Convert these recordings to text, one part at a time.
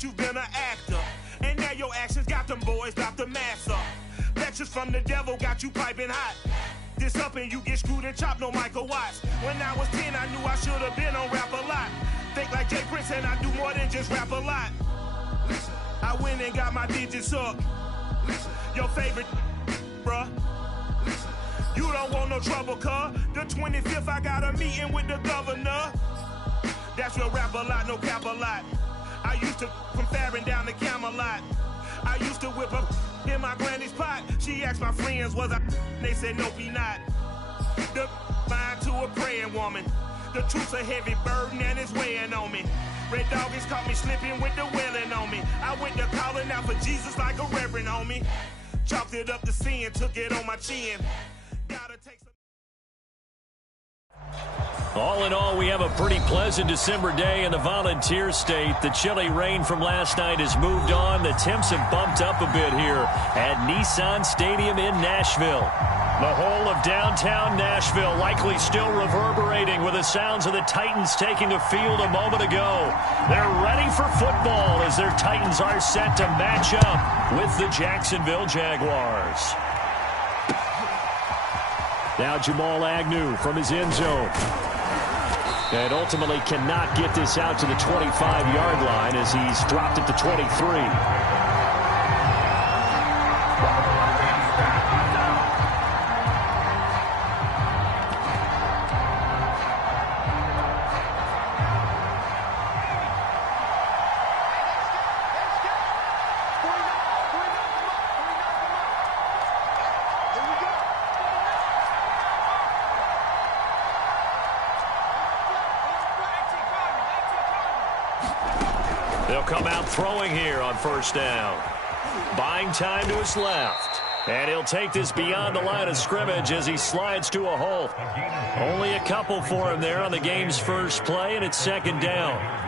that you've been an actor. And now your actions got them boys about to mass up. Lectures from the devil got you piping hot. This up and you get screwed and chopped, no Michael Watts. When I was 10, I knew I should have been on Rap a Lot. Think like Jay Prince and I do more than just rap a lot. Listen, I went and got my digits up. Listen, your favorite, bruh. Listen, you don't want no trouble, cuz. The 25th, I got a meeting with the governor. That's real Rap a Lot, no cap a lot. I used to from Farron down to Camelot. I used to whip up in my granny's pot. She asked my friends, was I? They said, nope, he not. The mind to a praying woman. The truth's a heavy burden and it's weighing on me. Red Doggies caught me slipping with the wailing on me. I went to calling out for Jesus like a reverend homie. Chalked it up to sin, took it on my chin. Gotta take some. All in all, we have a pretty pleasant December day in the Volunteer State. The chilly rain from last night has moved on. The temps have bumped up a bit here at Nissan Stadium in Nashville. The whole of downtown Nashville likely still reverberating with the sounds of the Titans taking the field a moment ago. They're ready for football as their Titans are set to match up with the Jacksonville Jaguars. Now Jamal Agnew from his end zone. And ultimately cannot get this out to the 25-yard line as he's dropped it to 23. They'll come out throwing here on first down. Buying time to his left. And he'll take this beyond the line of scrimmage as he slides to a halt. Only a couple for him there on the game's first play, and it's second down.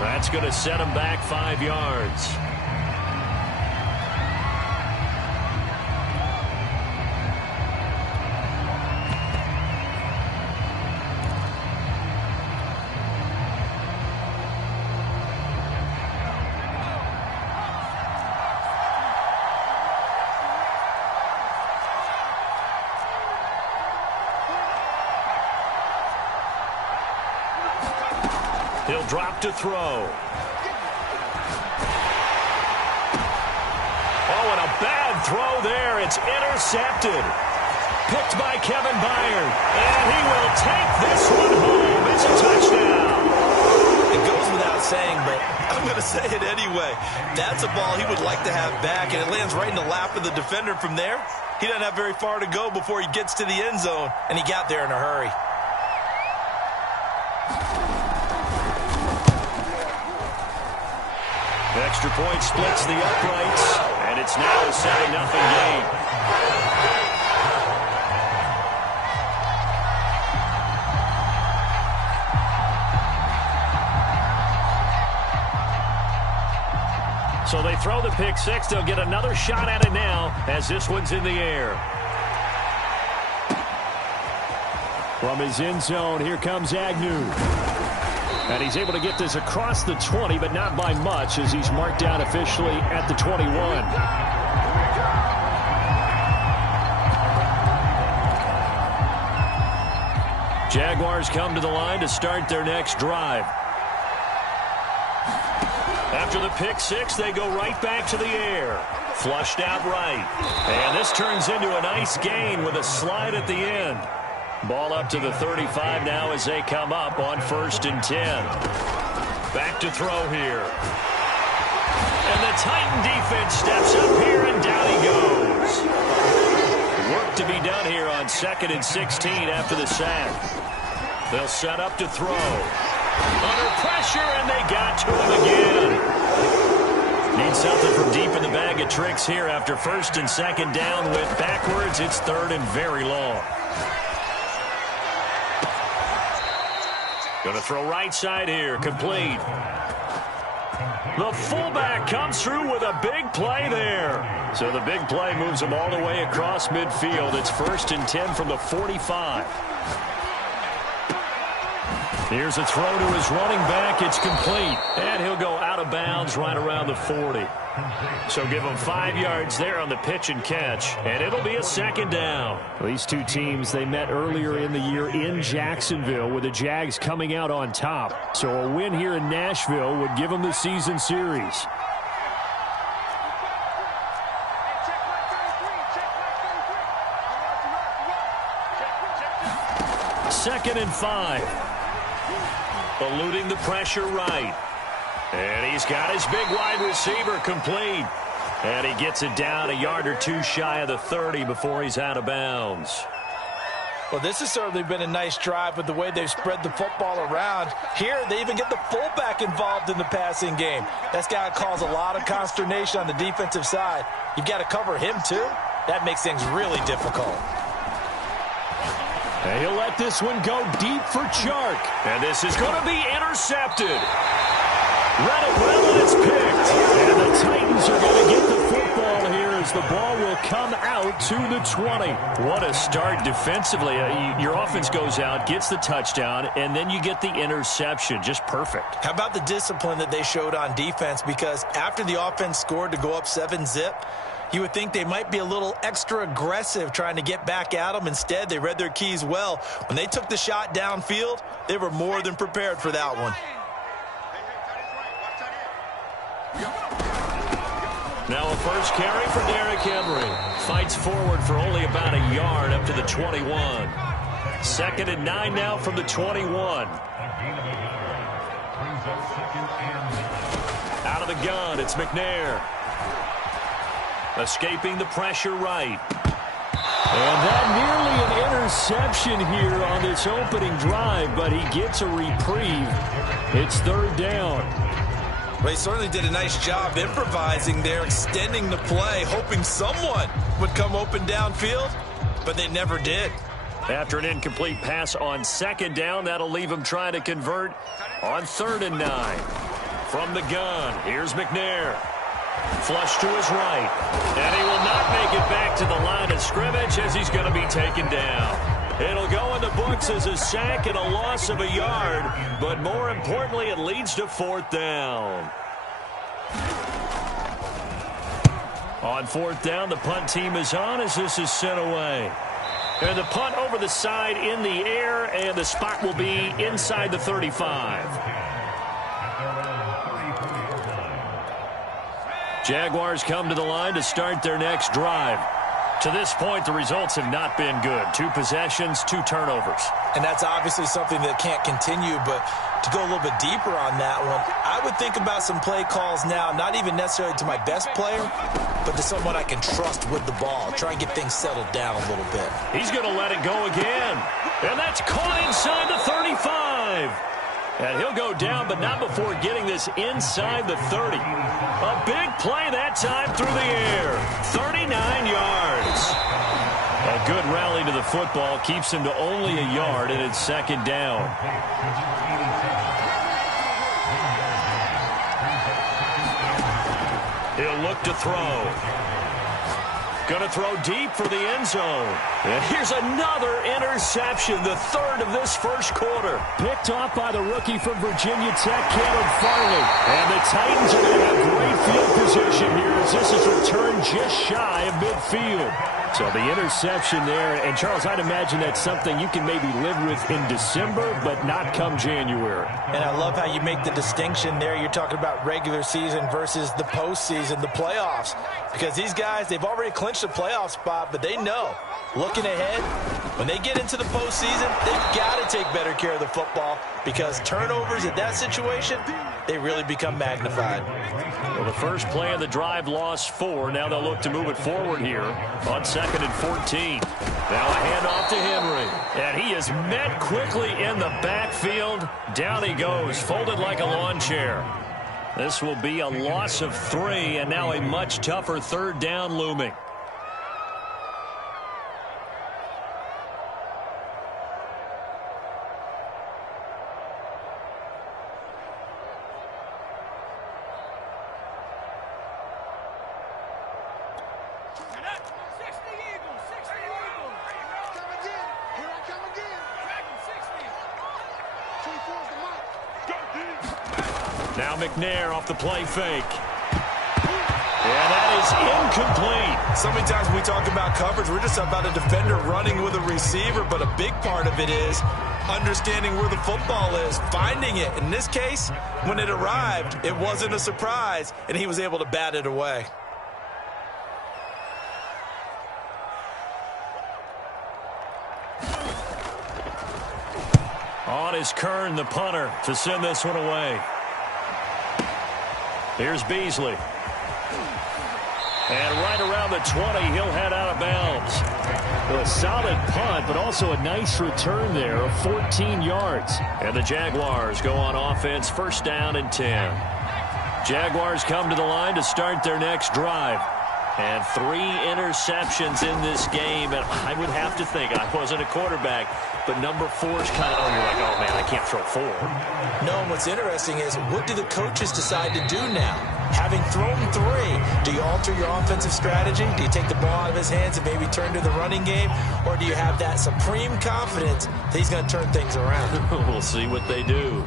That's going to set him back 5 yards. He'll drop to throw. Oh, and a bad throw there. It's intercepted. Picked by Kevin Byard. And he will take this one home. It's a touchdown. It goes without saying, but I'm going to say it anyway. That's a ball he would like to have back, and it lands right in the lap of the defender from there. He doesn't have very far to go before he gets to the end zone, and he got there in a hurry. Extra point splits the uprights, and it's now a 7-0 game. So they throw the pick six. They'll get another shot at it now as this one's in the air. From his end zone, here comes Agnew. And he's able to get this across the 20, but not by much as he's marked down officially at the 21. Jaguars come to the line to start their next drive. After the pick six, they go right back to the air. Flushed out right. And this turns into a nice gain with a slide at the end. Ball up to the 35 now as they come up on 1st and 10. Back to throw here. And the Titan defense steps up here, and down he goes. Work work to be done here on 2nd and 16 after the sack. They'll set up to throw. Under pressure, and they got to him again. Need something from deep in the bag of tricks here after 1st and 2nd down. Went backwards. It's 3rd and very long. Going to throw right side here. Complete. The fullback comes through with a big play there. So the big play moves them all the way across midfield. It's 1st and 10 from the 45. Here's a throw to his running back. It's complete. And he'll go out of bounds right around the 40. So give him 5 yards there on the pitch and catch. And it'll be a 2nd down. These two teams, they met earlier in the year in Jacksonville with the Jags coming out on top. So a win here in Nashville would give them the season series. Second and 5. Eluding the pressure right. And he's got his big wide receiver complete. And he gets it down a yard or two shy of the 30 before he's out of bounds. Well, this has certainly been a nice drive with the way they've spread the football around. Here, they even get the fullback involved in the passing game. That's got to cause a lot of consternation on the defensive side. You've got to cover him, too. That makes things really difficult. And he'll let this one go deep for Chark. And this is going to be intercepted. Read it well, and it's picked. And the Titans are going to get the football here as the ball will come out to the 20. What a start defensively. Your offense goes out, gets the touchdown, and then you get the interception. Just perfect. How about the discipline that they showed on defense? Because after the offense scored to go up 7-zip, you would think they might be a little extra aggressive trying to get back at them. Instead, they read their keys well. When they took the shot downfield, they were more than prepared for that one. Now a first carry for Derrick Henry. Fights forward for only about a yard up to the 21. 2nd and 9 now from the 21. Out of the gun, it's McNair. Escaping the pressure right. And that nearly an interception here on this opening drive, but he gets a reprieve. It's 3rd down. Well, he certainly did a nice job improvising there, extending the play, hoping someone would come open downfield, but they never did. After an incomplete pass on 2nd down, that'll leave him trying to convert on 3rd and 9. From the gun, here's McNair. Flush to his right. And he will not make it back to the line of scrimmage as he's going to be taken down. It'll go in the books as a sack and a loss of a yard, but more importantly, it leads to 4th down. On 4th down, the punt team is on as this is sent away. And the punt over the side in the air, and the spot will be inside the 35. Jaguars come to the line to start their next drive. To this point, the results have not been good. 2 possessions, 2 turnovers. And that's obviously something that can't continue, but to go a little bit deeper on that one, I would think about some play calls now, not even necessarily to my best player, but to someone I can trust with the ball. Try and get things settled down a little bit. He's going to let it go again. And that's caught inside the 35. And he'll go down, but not before getting this inside the 30. A big play that time through the air. 39 yards. A good rally to the football keeps him to only a yard, and it's 2nd down. He'll look to throw. Going to throw deep for the end zone. And here's another interception, the 3rd of this first quarter. Picked off by the rookie from Virginia Tech, Caleb Farley. And the Titans are going to have great field position here as this is returned just shy of midfield. So the interception there, and Charles, I'd imagine that's something you can maybe live with in December, but not come January. And I love how you make the distinction there. You're talking about regular season versus the postseason, the playoffs. Because these guys, they've already clinched a playoff spot, but they know, looking ahead, When they get into the postseason, they've got to take better care of the football because turnovers in that situation, they really become magnified. Well, the first play of the drive lost 4. Now they'll look to move it forward here on 2nd and 14. Now a handoff to Henry. And he is met quickly in the backfield. Down he goes, folded like a lawn chair. This will be a loss of 3, and now a much tougher 3rd down looming. Now McNair off the play fake. And that is incomplete. So many times when we talk about coverage, we're just about a defender running with a receiver, but a big part of it is understanding where the football is, finding it. In this case, when it arrived, it wasn't a surprise, and he was able to bat it away. On is Kern, the punter, to send this one away. Here's Beasley. And right around the 20, he'll head out of bounds. Well, a solid punt, but also a nice return there of 14 yards. And the Jaguars go on offense, 1st down and 10. Jaguars come to the line to start their next drive. And 3 interceptions in this game. And I would have to think, I wasn't a quarterback, but number 4 is kind of, you're like, oh, man, I can't throw 4. No, and what's interesting is, what do the coaches decide to do now? Having thrown 3, do you alter your offensive strategy? Do you take the ball out of his hands and maybe turn to the running game? Or do you have that supreme confidence that he's going to turn things around? We'll see what they do.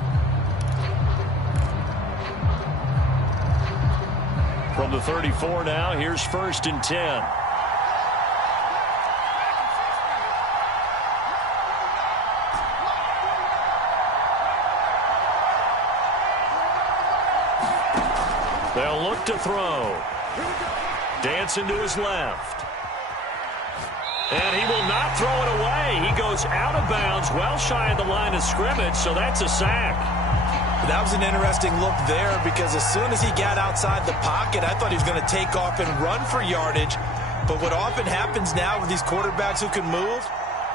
From the 34 now, here's 1st and 10. They'll look to throw. Dancing to his left. And he will not throw it away. He goes out of bounds, well shy of the line of scrimmage, so that's a sack. That was an interesting look there because as soon as he got outside the pocket, I thought he was going to take off and run for yardage. But what often happens now with these quarterbacks who can move,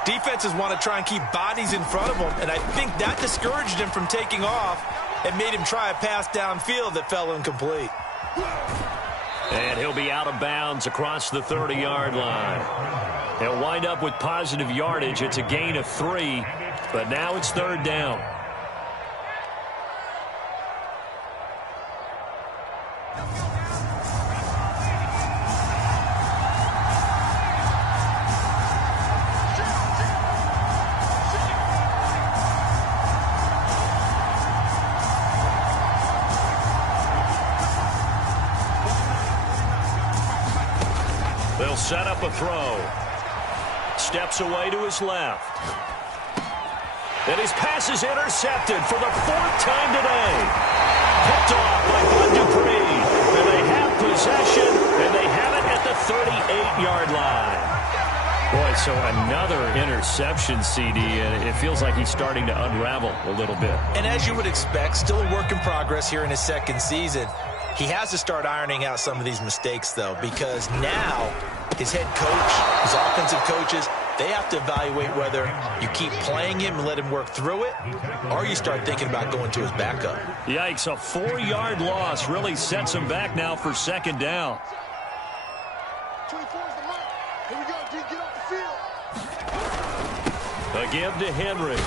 defenses want to try and keep bodies in front of them, and I think that discouraged him from taking off and made him try a pass downfield that fell incomplete. And he'll be out of bounds across the 30-yard line. He'll wind up with positive yardage. It's a gain of 3, but now it's 3rd down. They'll set up a throw. Steps away to his left. And his pass is intercepted for the 4th time today. Picked off by Bud Dupree. And they have possession, and they have it at the 38-yard line. Boy, so another interception, CD, and it feels like he's starting to unravel a little bit. And as you would expect, still a work in progress here in his 2nd season. He has to start ironing out some of these mistakes, though, because now his head coach, his offensive coaches, they have to evaluate whether you keep playing him and let him work through it, or you start thinking about going to his backup. Yikes, a 4-yard loss really sets him back now for 2nd down. 24 is the mark. Here we go, D, get off the field. A give to Henry.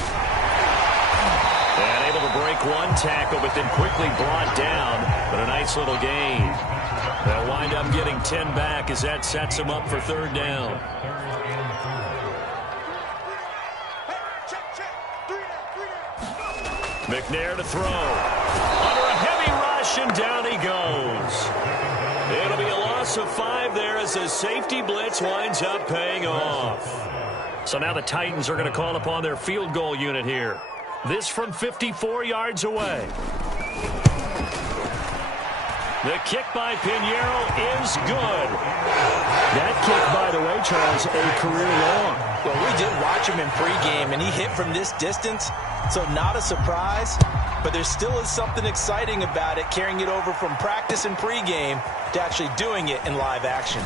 And able to break one tackle, but then quickly brought down. But a nice little gain. They'll wind up getting 10 back as that sets them up for 3rd down. McNair to throw. Under a heavy rush, and down he goes. It'll be a loss of 5 there as the safety blitz winds up paying off. So now the Titans are going to call upon their field goal unit here. This from 54 yards away. The kick by Pinheiro is good. That kick, by the way, Charles, a career long. Well, we did watch him in pregame, and he hit from this distance, so not a surprise. But there still is something exciting about it, carrying it over from practice and pregame to actually doing it in live action.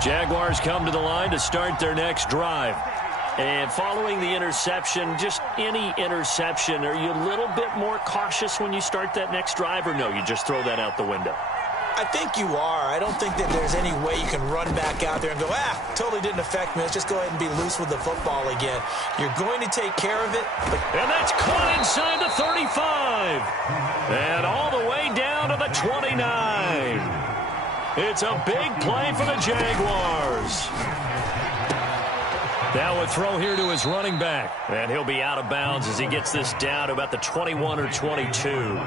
Jaguars come to the line to start their next drive. And following the interception, just any interception, are you a little bit more cautious when you start that next drive, or no, you just throw that out the window? I think you are. I don't think that there's any way you can run back out there and go, totally didn't affect me. Let's just go ahead and be loose with the football again. You're going to take care of it. And that's caught inside the 35. And all the way down to the 29. It's a big play for the Jaguars. Now a throw here to his running back. And he'll be out of bounds as he gets this down to about the 21 or 22.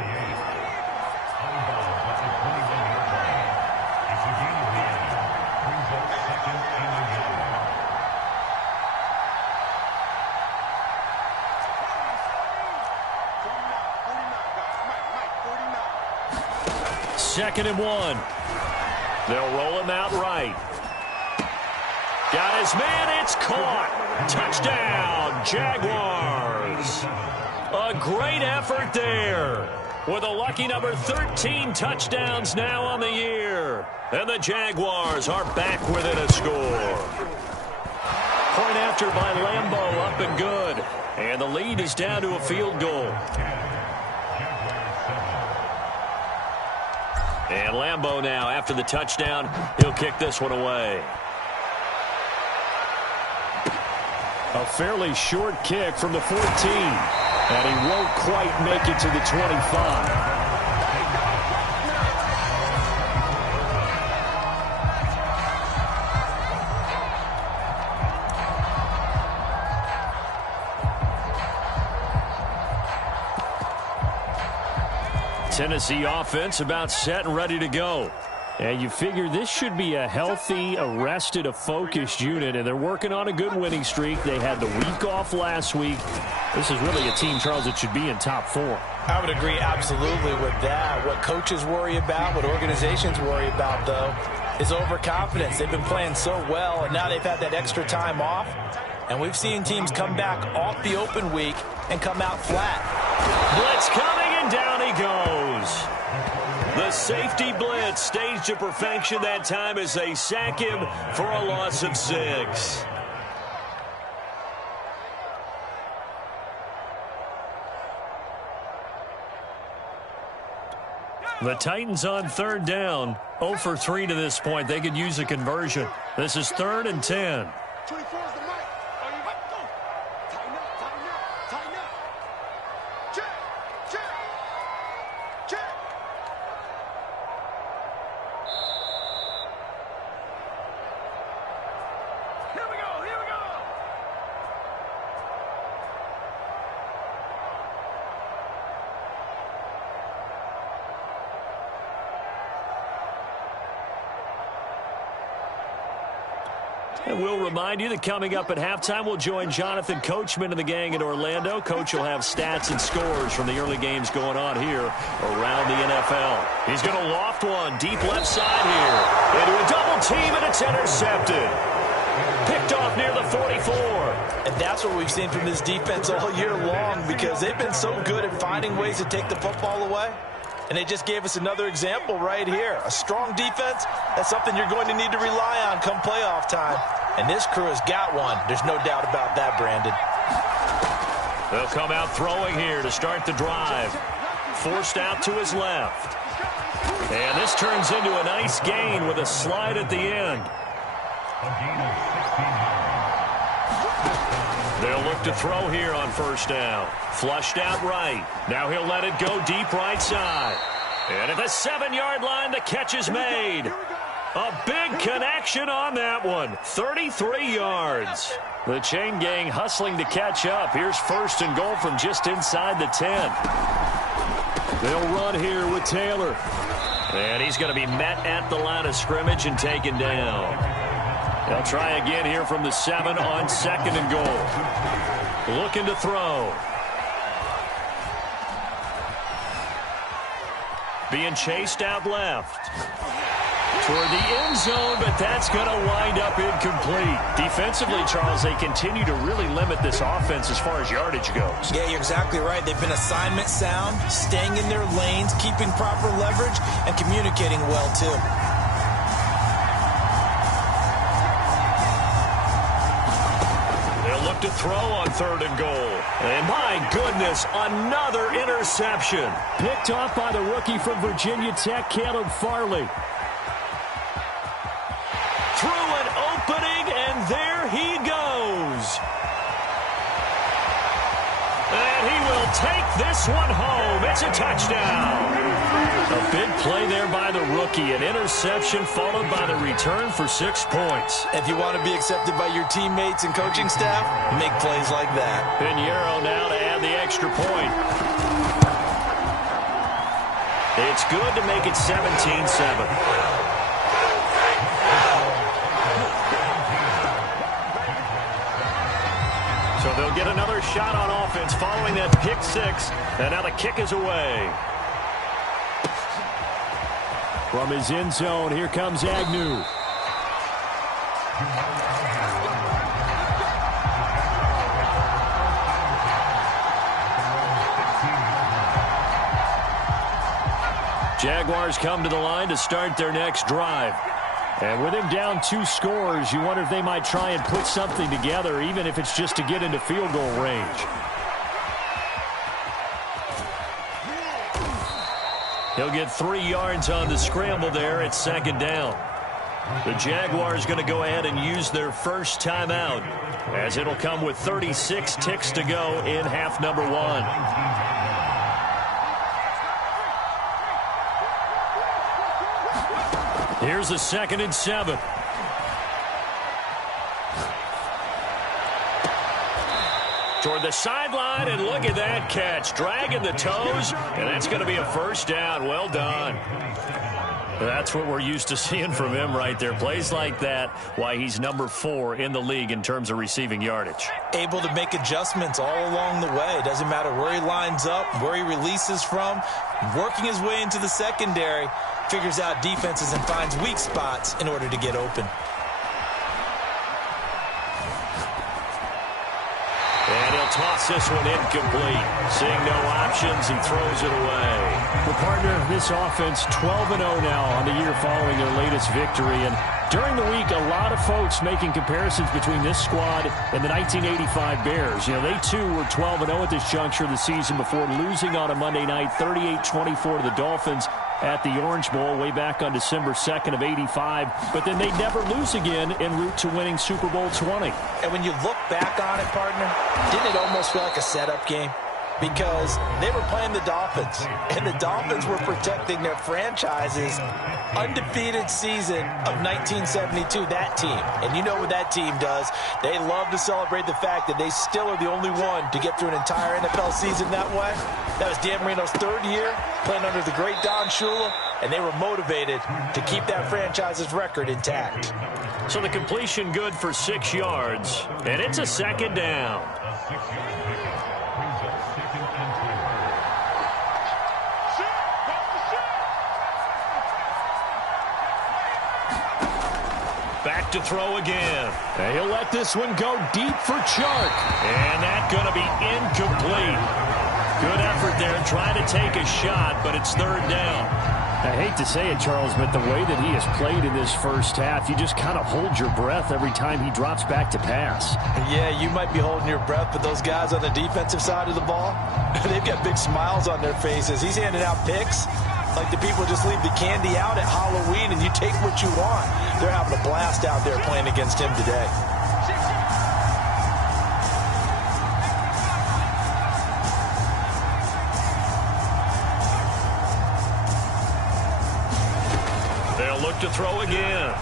Second and 1. They'll roll him out right. Got his man. It's caught. Touchdown, Jaguars. A great effort there. With a lucky number 13 touchdowns now on the year. And the Jaguars are back within a score. Point after by Lambeau, up and good. And the lead is down to a field goal. And Lambeau now, after the touchdown, he'll kick this one away. A fairly short kick from the 14. And he won't quite make it to the 25. Tennessee offense about set and ready to go. And you figure this should be a healthy, a rested, a focused unit, and they're working on a good winning streak. They had the week off last week. This is really a team, Charles, that should be in top 4. I would agree absolutely with that. What coaches worry about, what organizations worry about, though, is overconfidence. They've been playing so well, and now they've had that extra time off. And we've seen teams come back off the open week and come out flat. Blitz coming, and down he goes. The safety blitz staged to perfection that time as they sack him for a loss of 6. The Titans on third down, 0 for 3 to this point. They could use a conversion. This is 3rd and 10. 24 is the mic. Are you right? Go. Tighten up, tighten up, tighten up. Check, check, check. Here we go, here we go. And we'll remind you that coming up at halftime, we'll join Jonathan Coachman and the gang in Orlando. Coach will have stats and scores from the early games going on here around the NFL. He's going to loft one deep left side here. Into a double team, and it's intercepted. Picked off near the 44. And that's what we've seen from this defense all year long, because they've been so good at finding ways to take the football away. And they just gave us another example right here. A strong defense, that's something you're going to need to rely on come playoff time. And this crew has got one. There's no doubt about that, Brandon. They'll come out throwing here to start the drive. Forced out to his left. And this turns into a nice gain with a slide at the end. They'll look to throw here on first down. Flushed out right. Now he'll let it go deep right side. And at the 7-yard line, the catch is made. A big connection on that one. 33 yards. The chain gang hustling to catch up. Here's 1st and goal from just inside the 10. They'll run here with Taylor. And he's going to be met at the line of scrimmage and taken down. They'll try again here from the 7 on 2nd and goal. Looking to throw. Being chased out left. Toward the end zone, but that's going to wind up incomplete. Defensively, Charles, they continue to really limit this offense as far as yardage goes. Yeah, you're exactly right. They've been assignment sound, staying in their lanes, keeping proper leverage, and communicating well, too. They'll look to throw on 3rd and goal. And my goodness, another interception. Picked off by the rookie from Virginia Tech, Caleb Farley. Through an opening, and there he goes. And he will take this one home. It's a touchdown. A big play there by the rookie. An interception followed by the return for 6 points. If you want to be accepted by your teammates and coaching staff, make plays like that. Pinheiro now to add the extra point. It's good to make it 17-7. So they'll get another shot on offense following that pick 6. And now the kick is away. From his end zone, here comes Agnew. Jaguars come to the line to start their next drive. And with him down 2 scores, you wonder if they might try and put something together, even if it's just to get into field goal range. He'll get 3 yards on the scramble there at 2nd down. The Jaguars going to go ahead and use their first timeout, as it'll come with 36 ticks to go in half number 1. Here's a 2nd and 7. Toward the sideline, and look at that catch. Dragging the toes, and that's going to be a first down. Well done. That's what we're used to seeing from him right there. Plays like that, why he's number 4 in the league in terms of receiving yardage. Able to make adjustments all along the way. Doesn't matter where he lines up, where he releases from. Working his way into the secondary. Figures out defenses and finds weak spots in order to get open. And he'll toss this one incomplete. Seeing no options, he throws it away. Well, partner, this offense 12-0 now on the year following their latest victory. And during the week, a lot of folks making comparisons between this squad and the 1985 Bears. You know, they too were 12-0 at this juncture of the season before losing on a Monday night 38-24 to the Dolphins at the Orange Bowl way back on December 2nd of 85. But then they never lose again en route to winning Super Bowl 20. And when you look back on it, partner, didn't it almost feel like a setup game? Because they were playing the Dolphins, and the Dolphins were protecting their franchise's undefeated season of 1972, that team. And you know what that team does. They love to celebrate the fact that they still are the only one to get through an entire NFL season that way. That was Dan Marino's 3rd year, playing under the great Don Shula, and they were motivated to keep that franchise's record intact. So the completion good for 6 yards, and it's a 2nd down. Back to throw again. And he'll let this one go deep for Chark. And that's going to be incomplete. Good effort there, trying to take a shot, but it's 3rd down. I hate to say it, Charles, but the way that he has played in this first half, you just kind of hold your breath every time he drops back to pass. Yeah, you might be holding your breath, but those guys on the defensive side of the ball, they've got big smiles on their faces. He's handing out picks like the people just leave the candy out at Halloween and you take what you want. They're having a blast out there playing against him today. They'll look to throw again.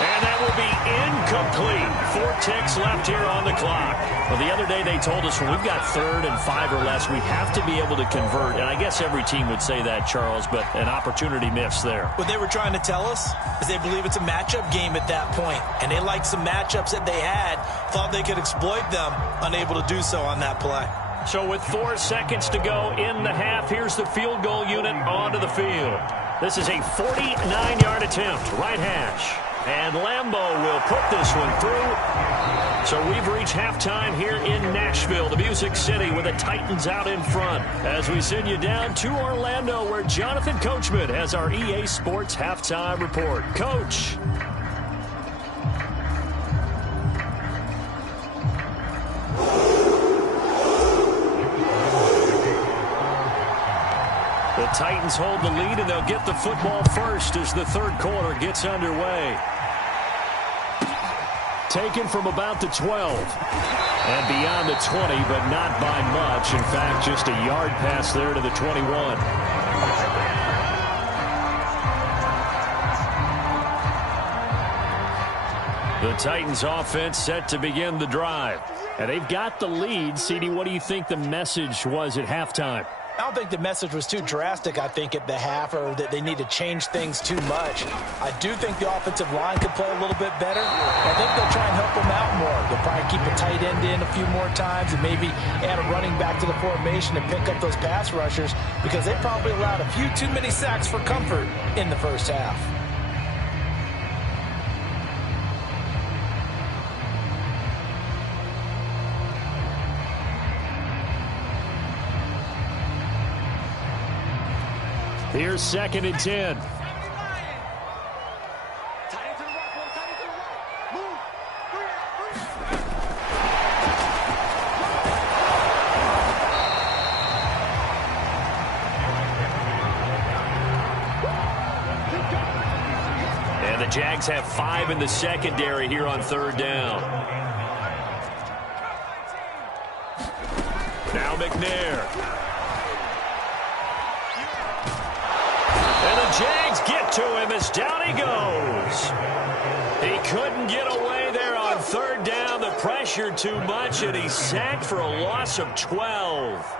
And that will be incomplete. 4 ticks left here on the clock. Well, the other day they told us when we've got 3rd and 5 or less, we have to be able to convert. And I guess every team would say that, Charles, but an opportunity missed there. What they were trying to tell us is they believe it's a matchup game at that point. And they liked some matchups that they had, thought they could exploit them, unable to do so on that play. So with 4 seconds to go in the half, here's the field goal unit onto the field. This is a 49-yard attempt, right hash. And Lambeau will put this one through. So we've reached halftime here in Nashville, the Music City, with the Titans out in front. As we send you down to Orlando, where Jonathan Coachman has our EA Sports halftime report. Coach. The Titans hold the lead, and they'll get the football first as the 3rd quarter gets underway. Taken from about the 12. And beyond the 20, but not by much. In fact, just a yard pass there to the 21. The Titans offense set to begin the drive. And they've got the lead. CD, what do you think the message was at halftime? I don't think the message was too drastic, I think, at the half, or that they need to change things too much. I do think the offensive line could play a little bit better. I think they'll try and help them out more. They'll probably keep a tight end in a few more times and maybe add a running back to the formation and pick up those pass rushers, because they probably allowed a few too many sacks for comfort in the first half. Here's 2nd and 10. And the Jags have 5 in the secondary here on 3rd down. Now McNair. And the Jags get to him as down he goes. He couldn't get away there on 3rd down. The pressure too much, and he's sacked for a loss of 12.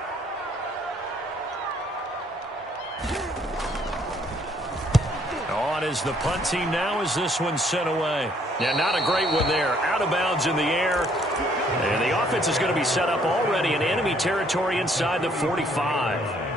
On is the punt team now as this one's sent away. Yeah, not a great one there. Out of bounds in the air. And the offense is going to be set up already in enemy territory inside the 45.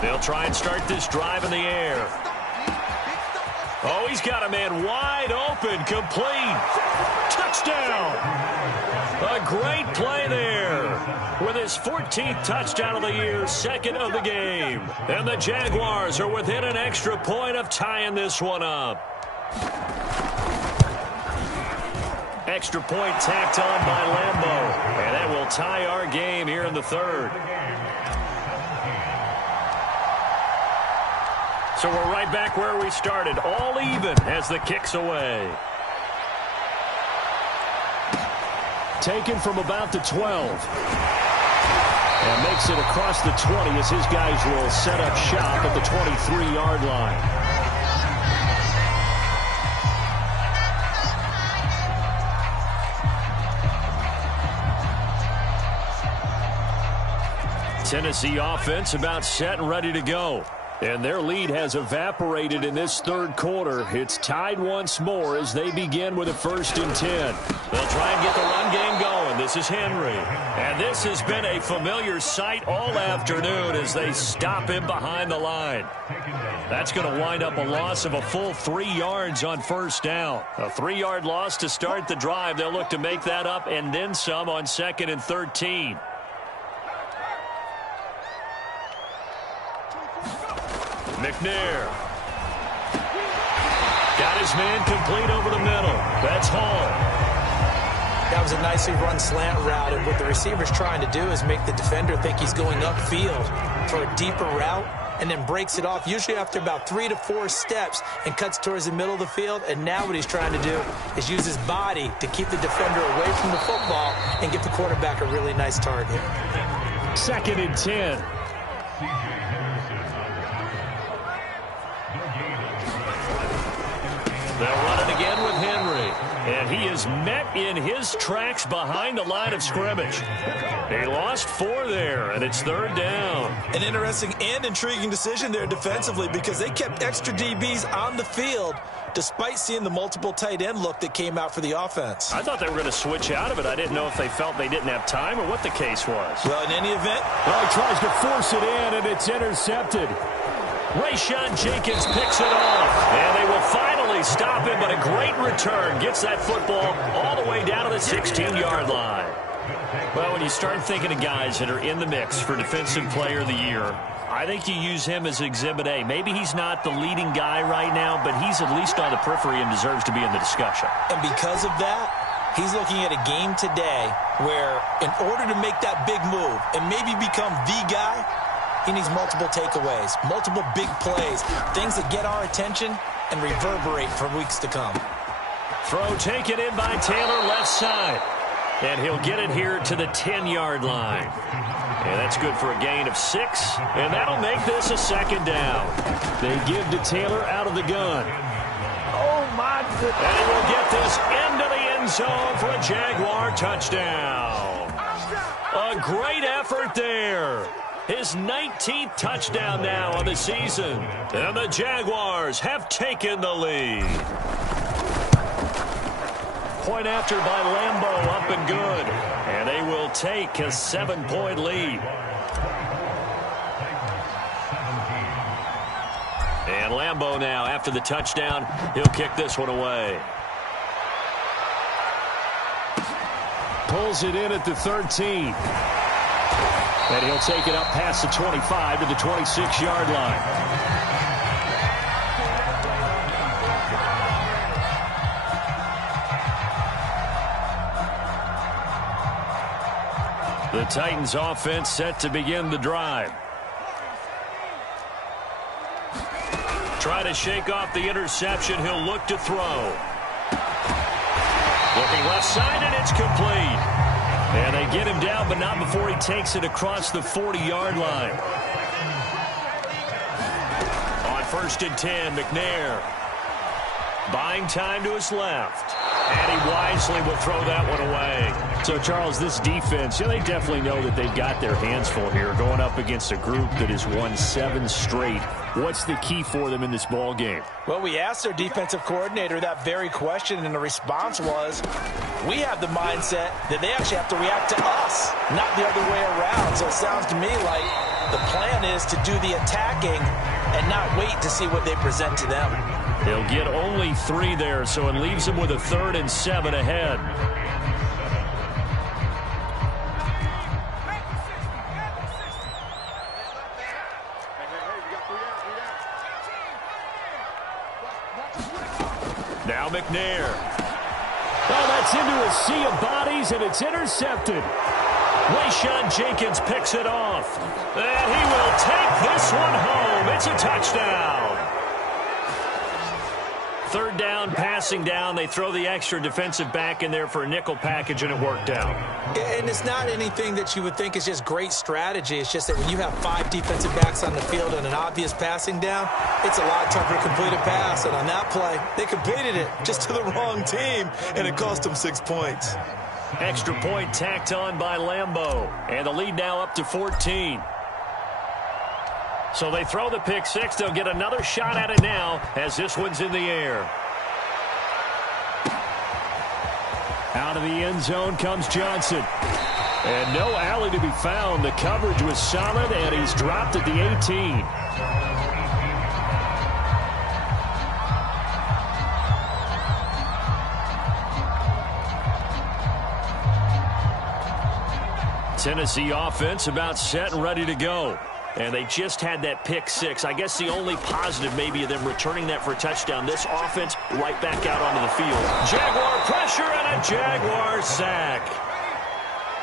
They'll try and start this drive in the air. Oh, he's got a man wide open, complete. Touchdown. A great play there. With his 14th touchdown of the year, 2nd of the game. And the Jaguars are within an extra point of tying this one up. Extra point tacked on by Lambeau. And that will tie our game here in the 3rd. So we're right back where we started, all even as the kick's away. Taken from about the 12. And makes it across the 20 as his guys will set up shop at the 23-yard line. Tennessee offense about set and ready to go. And their lead has evaporated in this 3rd quarter. It's tied once more as they begin with a 1st and 10. They'll try and get the run game going. This is Henry. And this has been a familiar sight all afternoon as they stop him behind the line. That's going to wind up a loss of a full 3 yards on 1st down. A 3-yard loss to start the drive. They'll look to make that up and then some on 2nd and 13. McNair. Got his man complete over the middle. That's Hall. That was a nicely run slant route, and what the receiver's trying to do is make the defender think he's going upfield for a deeper route, and then breaks it off, usually after about 3 to 4 steps, and cuts towards the middle of the field. And now what he's trying to do is use his body to keep the defender away from the football and give the quarterback a really nice target. 2nd and 10. They'll run it again with Henry. And he is met in his tracks behind the line of scrimmage. They lost 4 there, and it's 3rd down. An interesting and intriguing decision there defensively, because they kept extra DBs on the field despite seeing the multiple tight end look that came out for the offense. I thought they were going to switch out of it. I didn't know if they felt they didn't have time or what the case was. Well, in any event, well, he tries to force it in, and it's intercepted. Rayshawn Jenkins picks it off, and they will finally stop him, but a great return gets that football all the way down to the 16-yard line. Well, when you start thinking of guys that are in the mix for Defensive Player of the Year, I think you use him as Exhibit A. Maybe he's not the leading guy right now, but he's at least on the periphery and deserves to be in the discussion. And because of that, he's looking at a game today where in order to make that big move and maybe become the guy, he needs multiple takeaways, multiple big plays, things that get our attention and reverberate for weeks to come. Throw taken in by Taylor, left side. And he'll get it here to the 10-yard line. And that's good for a gain of 6. And that'll make this a 2nd down. They give to Taylor out of the gun. Oh, my goodness. And he will get this into the end zone for a Jaguar touchdown. A great effort there. His 19th touchdown now of the season. And the Jaguars have taken the lead. Point after by Lambeau, up and good. And they will take a 7-point lead. And Lambeau now, after the touchdown, he'll kick this one away. Pulls it in at the 13. And he'll take it up past the 25 to the 26-yard line. The Titans offense set to begin the drive. Try to shake off the interception. He'll look to throw. Looking left side, and it's complete. And they get him down, but not before he takes it across the 40-yard line. On 1st and 10, McNair. Buying time to his left. And he wisely will throw that one away. So, Charles, this defense, they definitely know that they've got their hands full here going up against a group that has won 7 straight. What's the key for them in this ball game? Well, we asked their defensive coordinator that very question, and the response was, we have the mindset that they actually have to react to us, not the other way around. So it sounds to me like the plan is to do the attacking and not wait to see what they present to them. They'll get only 3 there, so it leaves them with a 3rd and 7 ahead. Now McNair. Oh, that's into a sea of bodies, and it's intercepted. Rayshawn Jenkins picks it off. And he will take this one home. It's a touchdown. 3rd down, passing down. They throw the extra defensive back in there for a nickel package, and it worked out. And it's not anything that you would think is just great strategy. It's just that when you have 5 defensive backs on the field and an obvious passing down, it's a lot tougher to complete a pass. And on that play, they completed it just to the wrong team, and it cost them 6 points. Extra point tacked on by Lambeau. And the lead now up to 14. So they throw the pick 6. They'll get another shot at it now as this one's in the air. Out of the end zone comes Johnson. And no alley to be found. The coverage was solid, and he's dropped at the 18. Tennessee offense about set and ready to go. And they just had that pick six. I guess the only positive maybe of them returning that for a touchdown. This offense right back out onto the field. Jaguar pressure and a Jaguar sack.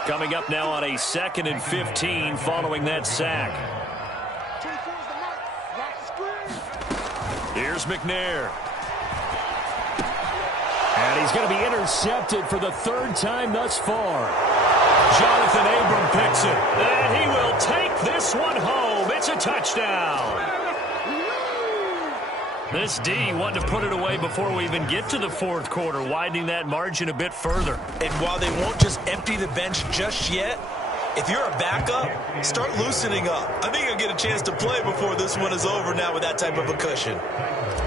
Coming up now on a 2nd and 15 following that sack. Here's McNair. And he's going to be intercepted for the 3rd time thus far. Jonathan Abram picks it. And he will take this one home. It's a touchdown. This D wanted to put it away before we even get to the 4th quarter, widening that margin a bit further. And while they won't just empty the bench just yet, if you're a backup, start loosening up. I think you'll get a chance to play before this one is over now with that type of a cushion.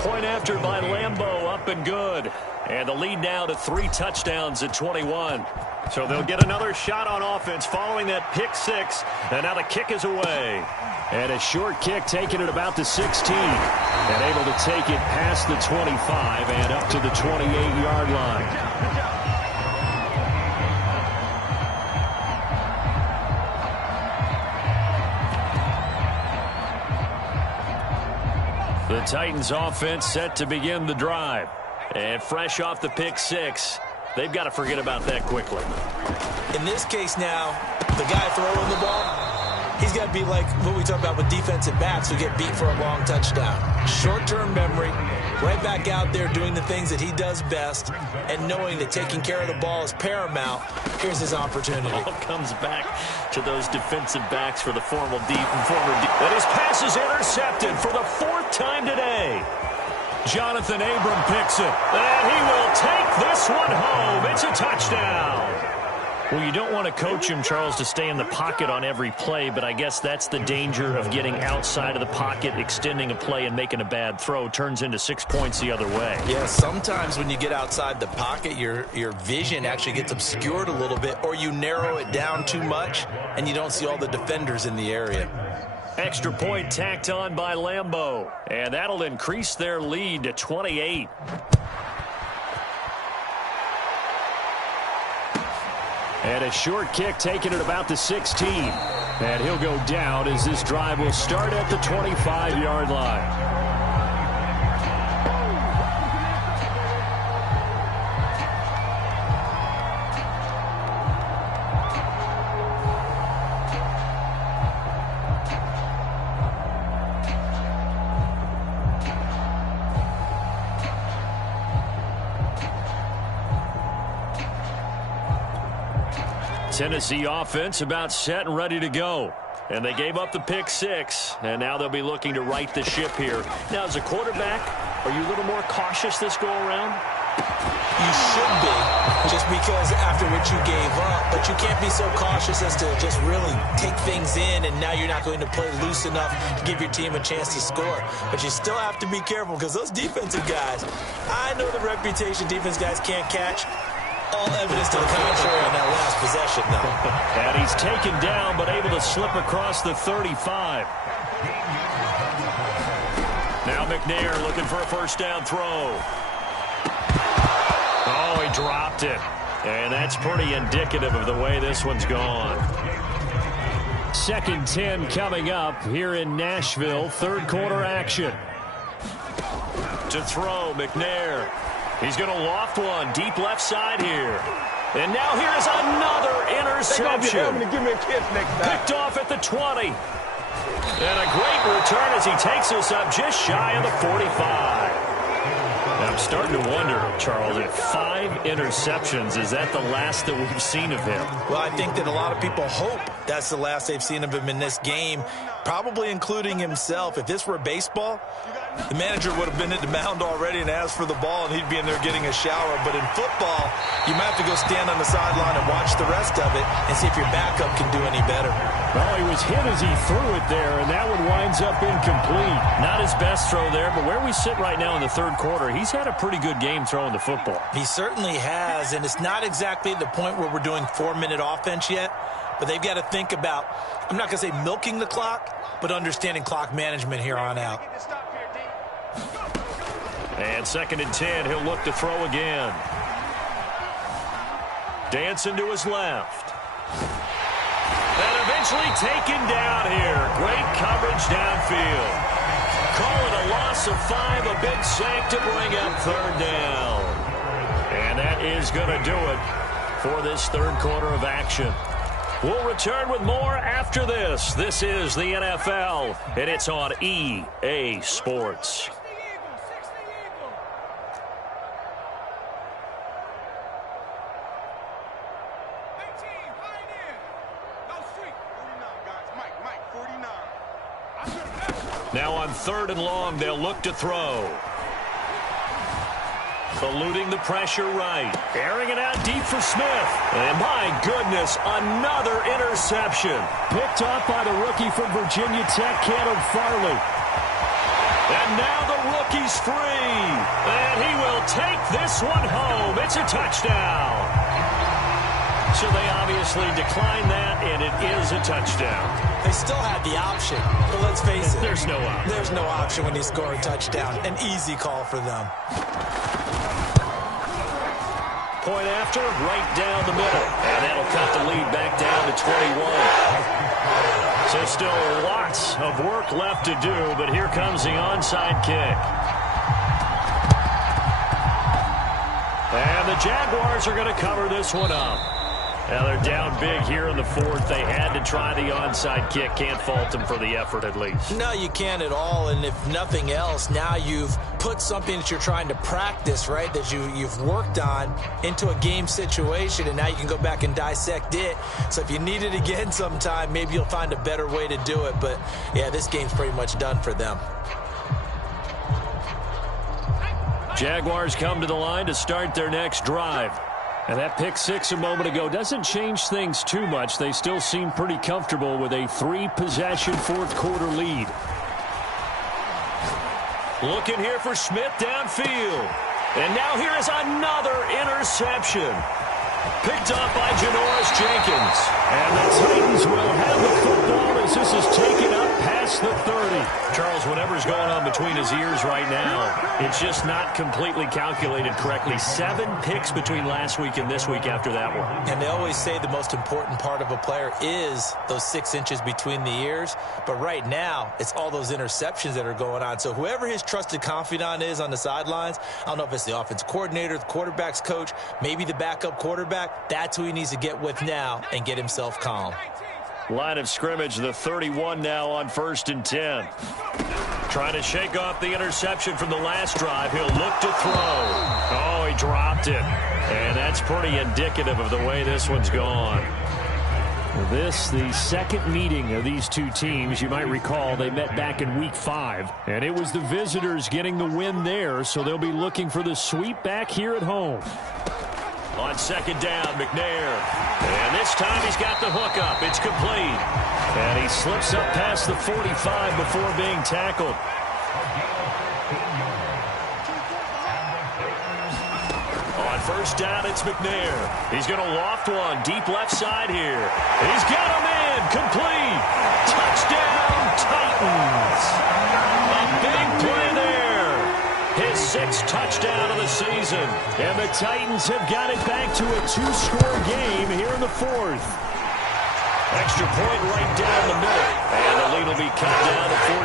Point after by Lambeau, up and good. And the lead now to 3 touchdowns at 21. So they'll get another shot on offense following that pick six. And now the kick is away. And a short kick taken at about the 16. And able to take it past the 25 and up to the 28-yard line. The Titans offense set to begin the drive. And fresh off the pick six, they've got to forget about that quickly. In this case now, the guy throwing the ball, he's got to be like what we talk about with defensive backs who get beat for a long touchdown. Short-term memory, right back out there doing the things that he does best, and knowing that taking care of the ball is paramount. Here's his opportunity. It all comes back to those defensive backs for the former And his pass is intercepted for the 4th time today. Jonathan Abram picks it, and he will take this one home. It's a touchdown. Well, you don't want to coach him, Charles, to stay in the pocket on every play, but I guess that's the danger of getting outside of the pocket, extending a play, and making a bad throw. Turns into 6 points the other way. Yeah, sometimes when you get outside the pocket, your vision actually gets obscured a little bit, or you narrow it down too much, and you don't see all the defenders in the area. Extra point tacked on by Lambeau, and that'll increase their lead to 28. And a short kick taken at about the 16. And he'll go down as this drive will start at the 25-yard line. Tennessee offense about set and ready to go. And they gave up the pick six, and now they'll be looking to right the ship here. Now, as a quarterback, are you a little more cautious this go-around? You should be, just because after what you gave up. But you can't be so cautious as to just really take things in, and now you're not going to play loose enough to give your team a chance to score. But you still have to be careful, because those defensive guys, I know the reputation defense guys can't catch. All evidence to the contrary on that last possession, though. And he's taken down, but able to slip across the 35. Now McNair looking for a first down throw. Oh, he dropped it. And that's pretty indicative of the way this one's gone. 2nd 10 coming up here in Nashville. 3rd quarter action. To throw, McNair. He's going to loft one deep left side here. And now here's another interception. Picked off at the 20. And a great return as he takes us up just shy of the 45. Now I'm starting to wonder, Charles, if 5 interceptions, is that the last that we've seen of him? Well, I think that a lot of people hope that's the last they've seen of him in this game, probably including himself. If this were baseball, the manager would have been at the mound already and asked for the ball, and he'd be in there getting a shower. But in football, you might have to go stand on the sideline and watch the rest of it and see if your backup can do any better. Well, he was hit as he threw it there, and that one winds up incomplete. Not his best throw there, but where we sit right now in the 3rd quarter, he's had a pretty good game throwing the football. He certainly has, and it's not exactly at the point where we're doing 4-minute offense yet, but they've got to think about, I'm not going to say milking the clock, but understanding clock management here on out. And 2nd and 10, he'll look to throw again. Dancing to his left. And eventually taken down here. Great coverage downfield. Call it a loss of 5, a big sack to bring up third down. And that is going to do it for this third quarter of action. We'll return with more after this. This is the NFL, and it's on EA Sports. Now on third and long, they'll look to throw. Eluding the pressure right. Airing it out deep for Smith. And my goodness, another interception. Picked off by the rookie from Virginia Tech, Caleb Farley. And now the rookie's free. And he will take this one home. It's a touchdown. So they obviously declined that, and it is a touchdown. They still had the option, but let's face it. There's no option. There's no option when you score a touchdown. An easy call for them. Point after, right down the middle. And that'll cut the lead back down to 21. So still lots of work left to do, but here comes the onside kick. And the Jaguars are going to cover this one up. Now they're down big here in the fourth. They had to try the onside kick. Can't fault them for the effort at least. No, you can't at all. And if nothing else, now you've put something that you're trying to practice, right, that you've worked on into a game situation, and now you can go back and dissect it. So if you need it again sometime, maybe you'll find a better way to do it. But, yeah, this game's pretty much done for them. Jaguars come to the line to start their next drive. And that pick six a moment ago doesn't change things too much. They still seem pretty comfortable with a 3-possession fourth-quarter lead. Looking here for Smith downfield. And now here is another interception. Picked up by Janoris Jenkins. And the Titans will have the football as this is taken up past the 30. Charles, whatever's going on between his ears right now, it's just not completely calculated correctly. 7 picks between last week and this week after that one. And they always say the most important part of a player is those 6 inches between the ears. But right now, it's all those interceptions that are going on. So whoever his trusted confidant is on the sidelines, I don't know if it's the offense coordinator, the quarterback's coach, maybe the backup quarterback, that's who he needs to get with now and get himself calm. Line of scrimmage, the 31 now on 1st and 10. Trying to shake off the interception from the last drive. He'll look to throw. Oh, he dropped it. And that's pretty indicative of the way this one's gone. This, the second meeting of these two teams. You might recall they met back in Week 5. And it was the visitors getting the win there, so they'll be looking for the sweep back here at home. On second down, McNair. And this time he's got the hook up. It's complete. And he slips up past the 45 before being tackled. On first down, it's McNair. He's going to loft one deep left side here. He's got him in. Complete. Touchdown, Titans. A big play there. His 6th touchdown of the season. And the Titans have got it back to a 2-score game here in the 4th. Extra point right down the middle. And the lead will be cut down to 14.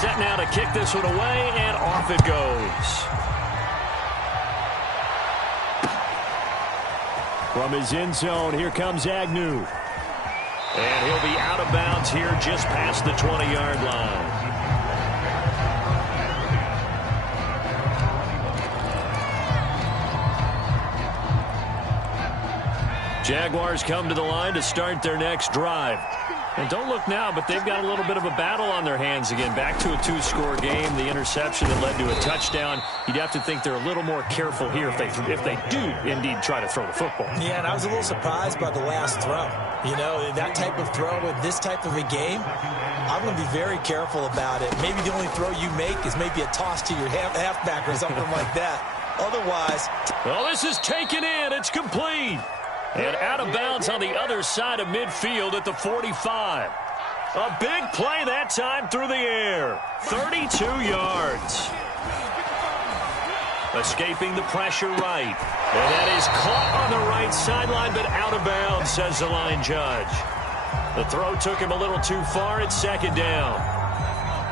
Set now to kick this one away, and off it goes. From his end zone, here comes Agnew. And he'll be out of bounds here just past the 20-yard line. Jaguars come to the line to start their next drive. And don't look now, but they've got a little bit of a battle on their hands again. Back to a 2-score game. The interception that led to a touchdown. You'd have to think they're a little more careful here if they do indeed try to throw the football. Yeah, and I was a little surprised by the last throw. You know, that type of throw in this type of a game, I'm going to be very careful about it. Maybe the only throw you make is maybe a toss to your halfback or something like that. Otherwise. Well, this is taken in. It's complete. And out of bounds on the other side of midfield at the 45. A big play that time through the air. 32 yards. Escaping the pressure right. And that is caught on the right sideline, but out of bounds, says the line judge. The throw took him a little too far. It's second down.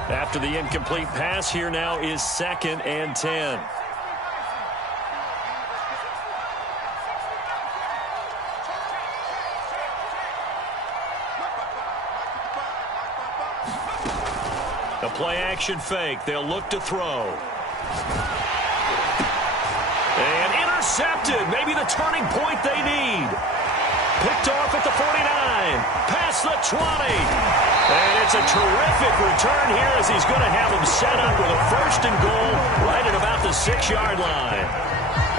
After the incomplete pass, here now is 2nd and 10. The play-action fake. They'll look to throw. And intercepted. Maybe the turning point they need. Picked off at the 49. Past the 20. And it's a terrific return here as he's going to have him set up with a 1st and goal right at about the 6-yard line.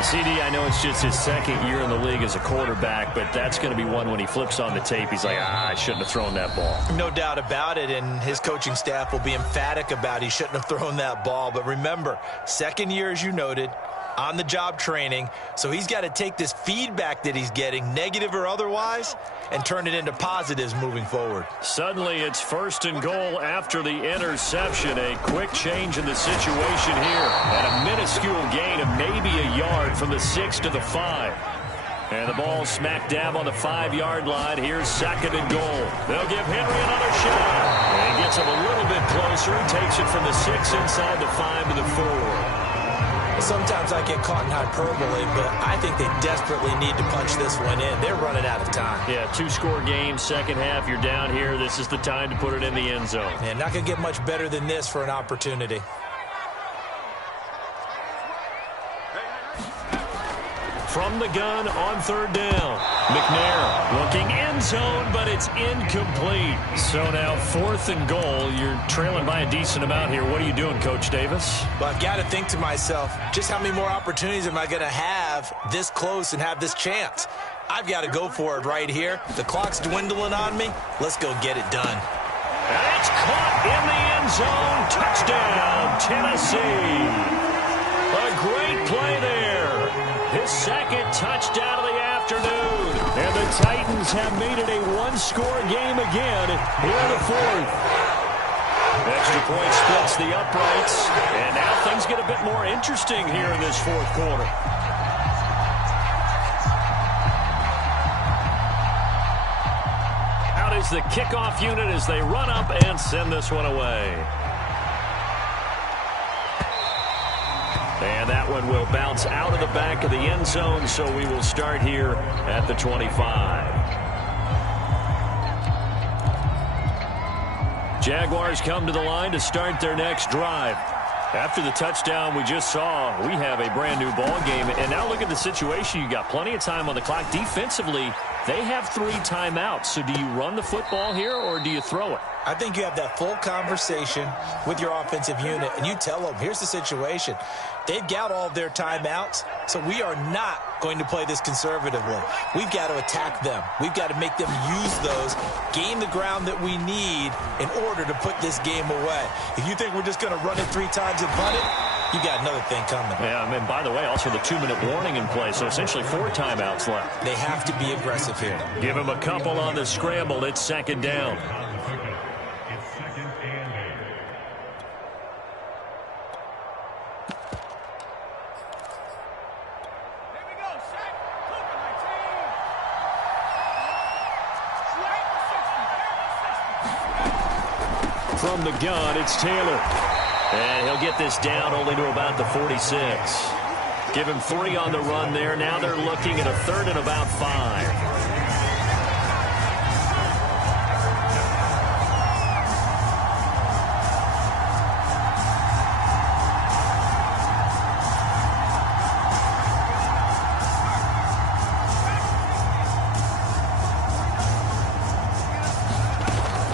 CD, I know it's just his 2nd year in the league as a quarterback, but that's going to be one when he flips on the tape. He's like, I shouldn't have thrown that ball. No doubt about it, and his coaching staff will be emphatic about he shouldn't have thrown that ball. But remember, 2nd year, as you noted, on-the-job training, so he's got to take this feedback that he's getting, negative or otherwise, and turn it into positives moving forward. Suddenly, it's 1st and goal after the interception. A quick change in the situation here, and a minuscule gain of maybe a yard from the 6 to the 5. And the ball smack dab on the 5-yard line. Here's 2nd and goal. They'll give Henry another shot. And he gets him a little bit closer. He takes it from the 6 inside the 5 to the 4. Sometimes I get caught in hyperbole, but I think they desperately need to punch this one in. They're running out of time. Yeah, 2-score game, second half. You're down here. This is the time to put it in the end zone. Man, not going to get much better than this for an opportunity. From the gun on 3rd down. McNair looking end zone, but it's incomplete. So now 4th and goal. You're trailing by a decent amount here. What are you doing, Coach Davis? Well, I've got to think to myself, just how many more opportunities am I going to have this close and have this chance? I've got to go for it right here. The clock's dwindling on me. Let's go get it done. And it's caught in the end zone. Touchdown, Tennessee. A great play there. His 2nd touchdown of the afternoon. And the Titans have made it a 1-score game again here in the 4th. Extra point splits the uprights. And now things get a bit more interesting here in this 4th quarter. Out is the kickoff unit as they run up and send this one away. And that one will bounce out of the back of the end zone, so we will start here at the 25. Jaguars come to the line to start their next drive. After the touchdown we just saw, we have a brand new ball game. And now look at the situation. You got plenty of time on the clock. Defensively, they have 3 timeouts. So do you run the football here or do you throw it? I think you have that full conversation with your offensive unit, and you tell them, here's the situation. They've got all of their timeouts, so we are not going to play this conservatively. We've got to attack them. We've got to make them use those, gain the ground that we need in order to put this game away. If you think we're just going to run it 3 times and punt it, you got another thing coming. Yeah, and by the way, also the 2-minute warning in play, so essentially 4 timeouts left. They have to be aggressive here. Give them a couple on the scramble. It's 2nd down. From the gun, it's Taylor. And he'll get this down only to about the 46. Give him 3 on the run there. Now they're looking at a 3rd and about 5.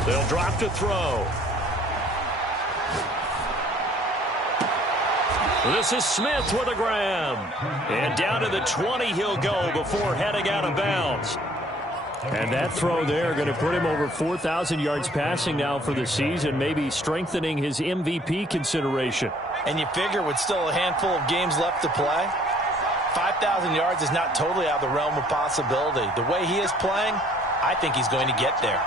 They'll drop to throw. This is Smith with a grab. And down to the 20 he'll go before heading out of bounds. And that throw there going to put him over 4,000 yards passing now for the season, maybe strengthening his MVP consideration. And you figure with still a handful of games left to play, 5,000 yards is not totally out of the realm of possibility. The way he is playing, I think he's going to get there.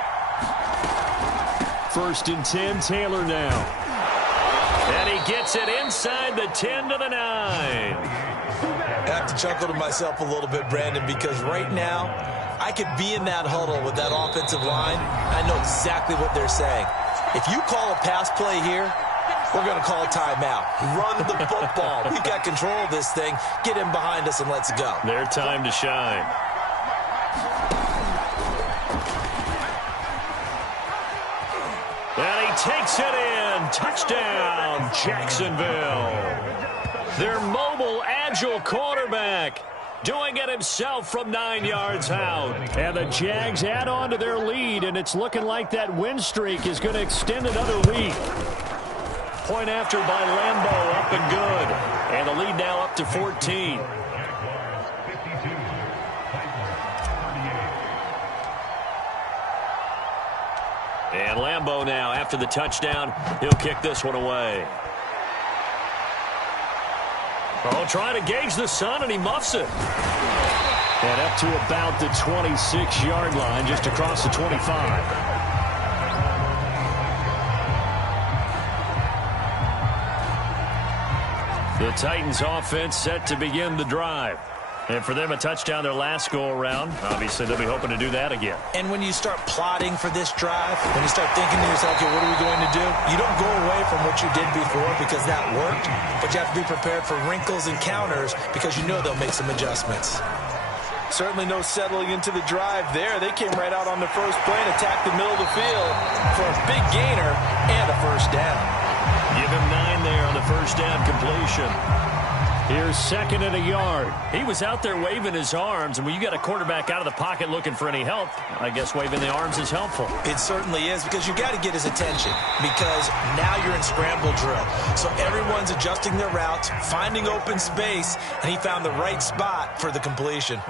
1st and 10, Taylor now. And he gets it inside the 10 to the 9. I have to chuckle to myself a little bit, Brandon, because right now I could be in that huddle with that offensive line. I know exactly what they're saying. If you call a pass play here, we're going to call a timeout. Run the football. We've got control of this thing. Get him behind us and let's go. Their time to shine. And he takes it in. Touchdown, Jacksonville. Their mobile, agile quarterback doing it himself from 9 yards out. And the Jags add on to their lead, and it's looking like that win streak is going to extend another week. Point after by Lambeau, up and good. And the lead now up to 14. And Lambeau now, after the touchdown, he'll kick this one away. Oh, trying to gauge the sun, and he muffs it. And up to about the 26-yard line, just across the 25. The Titans offense set to begin the drive. And for them, a touchdown their last go-around. Obviously, they'll be hoping to do that again. And when you start plotting for this drive, when you start thinking to yourself, okay, what are we going to do? You don't go away from what you did before because that worked, but you have to be prepared for wrinkles and counters because you know they'll make some adjustments. Certainly no settling into the drive there. They came right out on the first play and attacked the middle of the field for a big gainer and a first down. Give him 9 there on the first down completion. Here's second and a yard. He was out there waving his arms, and when you got a quarterback out of the pocket looking for any help, I guess waving the arms is helpful. It certainly is, because you got to get his attention, because now you're in scramble drill. So everyone's adjusting their routes, finding open space, and he found the right spot for the completion.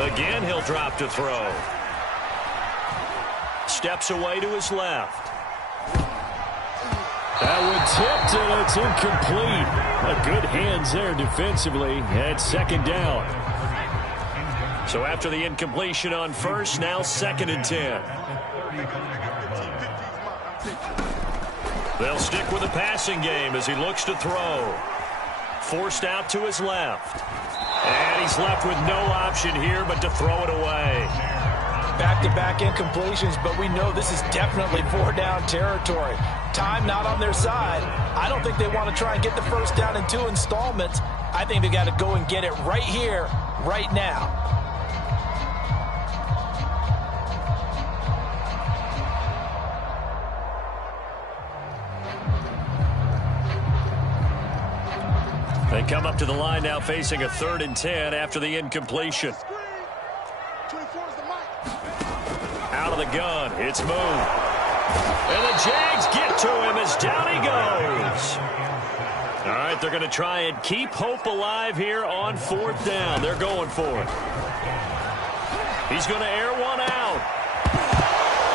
Again, he'll drop to throw. Steps away to his left. That one tipped, and it's incomplete. Good hands there defensively at second down. So after the incompletion on first, now second and 10. They'll stick with the passing game as he looks to throw. Forced out to his left. And he's left with no option here but to throw it away. Back-to-back incompletions, but we know this is definitely 4-down territory. Time not on their side. I don't think they want to try and get the first down in 2 installments. I think they got to go and get it right here, right now. They come up to the line now facing a 3rd and 10 after the incompletion. Out of the gun, it's moved. And the Jags get to him as down he goes. All right, they're going to try and keep hope alive here on 4th down. They're going for it. He's going to air one out.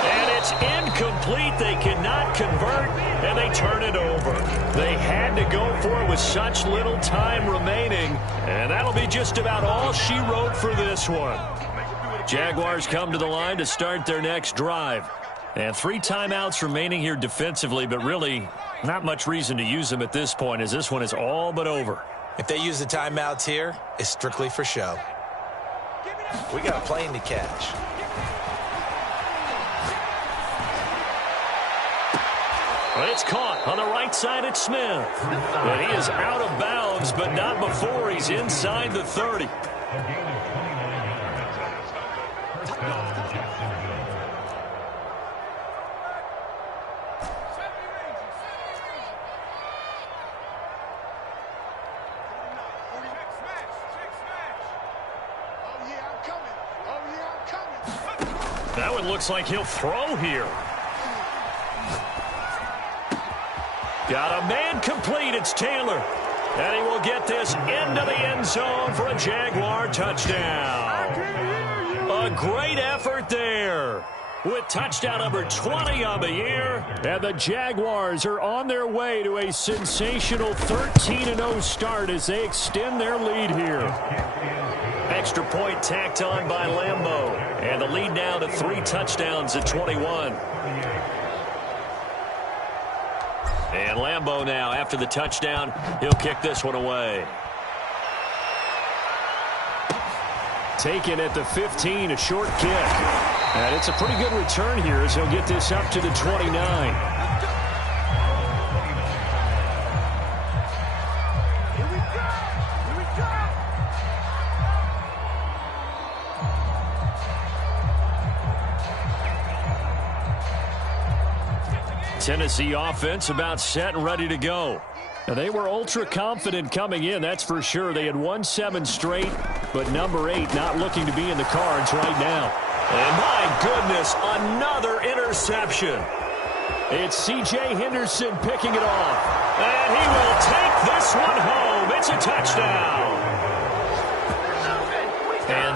And it's incomplete. They cannot convert, and they turn it over. They had to go for it with such little time remaining, and that'll be just about all she wrote for this one. Jaguars come to the line to start their next drive. And 3 timeouts remaining here defensively, but really not much reason to use them at this point as this one is all but over. If they use the timeouts here, it's strictly for show. We got a plane to catch. But it's caught on the right side at Smith. And he is out of bounds, but not before he's inside the 30. That one looks like he'll throw here. Got a man complete. It's Taylor. And he will get this into the end zone for a Jaguar touchdown. A great effort there with touchdown number 20 on the year. And the Jaguars are on their way to a sensational 13-0 start as they extend their lead here. Extra point tacked on by Lambeau. And the lead now to 3 touchdowns at 21. And Lambeau now, after the touchdown, he'll kick this one away. Taken at the 15, a short kick. And it's a pretty good return here as he'll get this up to the 29. Tennessee offense about set and ready to go. Now, they were ultra confident coming in, that's for sure. They had won 7 straight, but number 8 not looking to be in the cards right now. And my goodness, another interception. It's C.J. Henderson picking it off. And he will take this one home. It's a touchdown. And